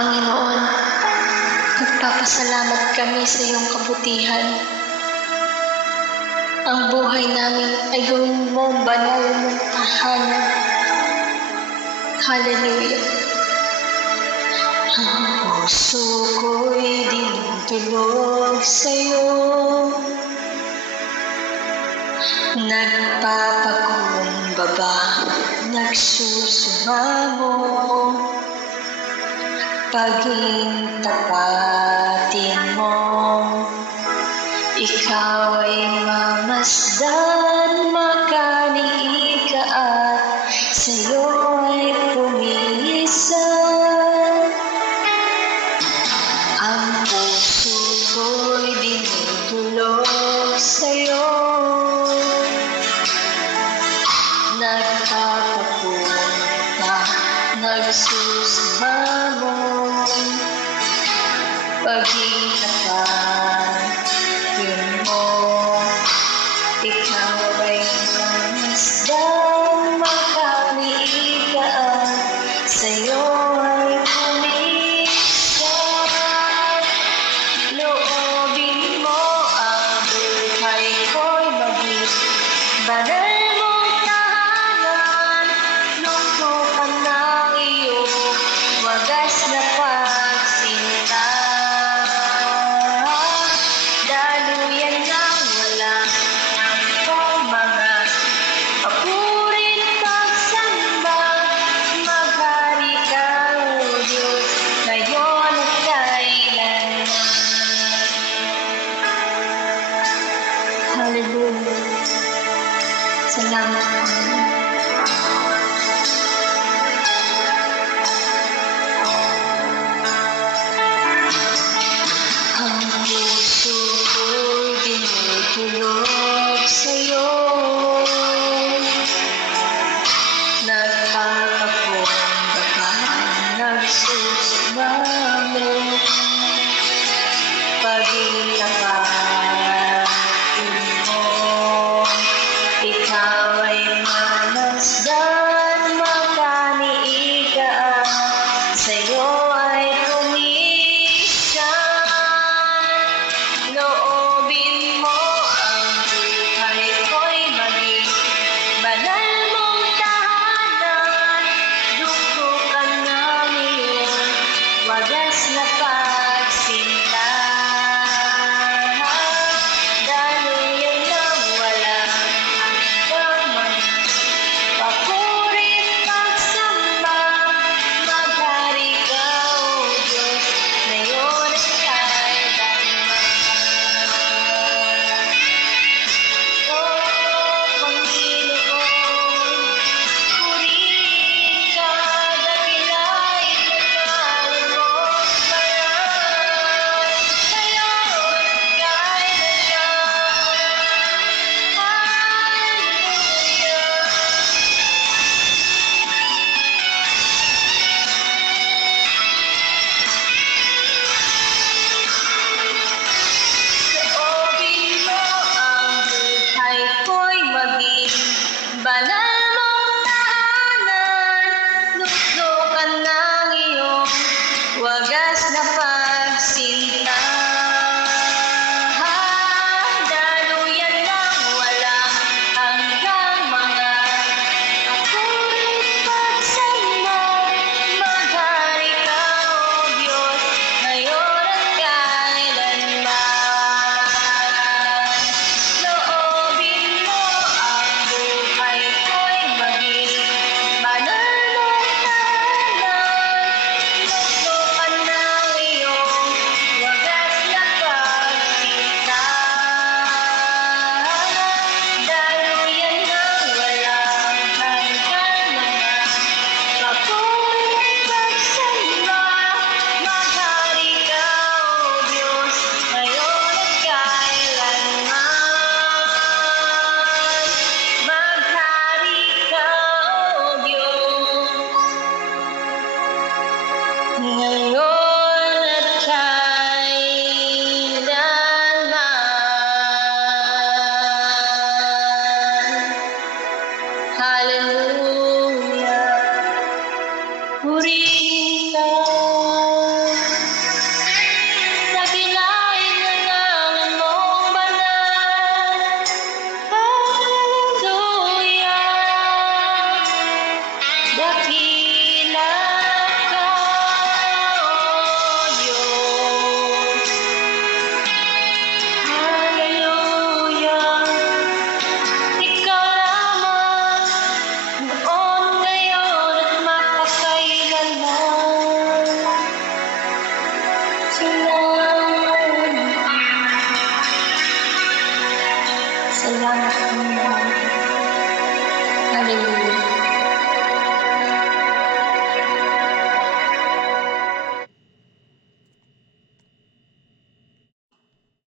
Panginoon, nagpapasalamat kami sa iyong kabutihan. Ang buhay namin ay gawin mo banal mong tahanan. Hallelujah. Ang puso ko'y dinudulog sa'yo, nagpapakumbaba, nagsusumamo, paging tapatin mo. Ikaw ay mamasdan, makaniig ka at sa'yo ay pumisan. Ang puso ko'y dinudulog sa'yo, nagpapapunta, nagsusumamo, paging tapatin mo. Ikaw ay mamasdan, makaniig ka at sa'yo ay pumisan. Loobin mo ang buhay ko'y maging banal mong tahanan. Lungkutan ng iyong wagas na pagsinta. Daluyan ng walang hanggang mga papurit pagsamba. Maghari ka, O Diyos, ngayon at kailanman. Hallelujah. Salamat, Panginoon. Ang puso ko'y dinudulog sa'yo, nagpapakumbaba, nagsusumamo, paging tapatin mo. Ikaw ay mamasdan, makaniig ka at sa'yo ay pumisan. Loobin mo ang buhay ko'y maging banal mong tahanan. Dugtukan ng iyong wagas na pagsinta. Daluyan ng walang hanggang mga papurit pagsamba. Maghari ka, O Diyos, ngayon at kailanman. O Panginoon, purihin ka, dakilain banal mong pangalan. Ngayon at kailanman. Loobin mo ang buhay ko'y maging banal mong tahanan. Luklukan ng iyong wagas na pagsinta. Daluyan ng walang hanggang mga papurit pagsamba. Maghari ka, O Diyos, ngayon at kailanman. Loobin mo ang buhay ko'y maging banal mong tahanan. Luklukan ng iyong wagas na pagsinta. Daluyan ng walang hanggang mga papurit pagsamba. Maghari ka, O Diyos, ngayon at kailanman. Maghari ka, O Diyos, ngayon at kailanman. Hallelujah. Purihin ka, Salamat, Panginoon. Hallelujah.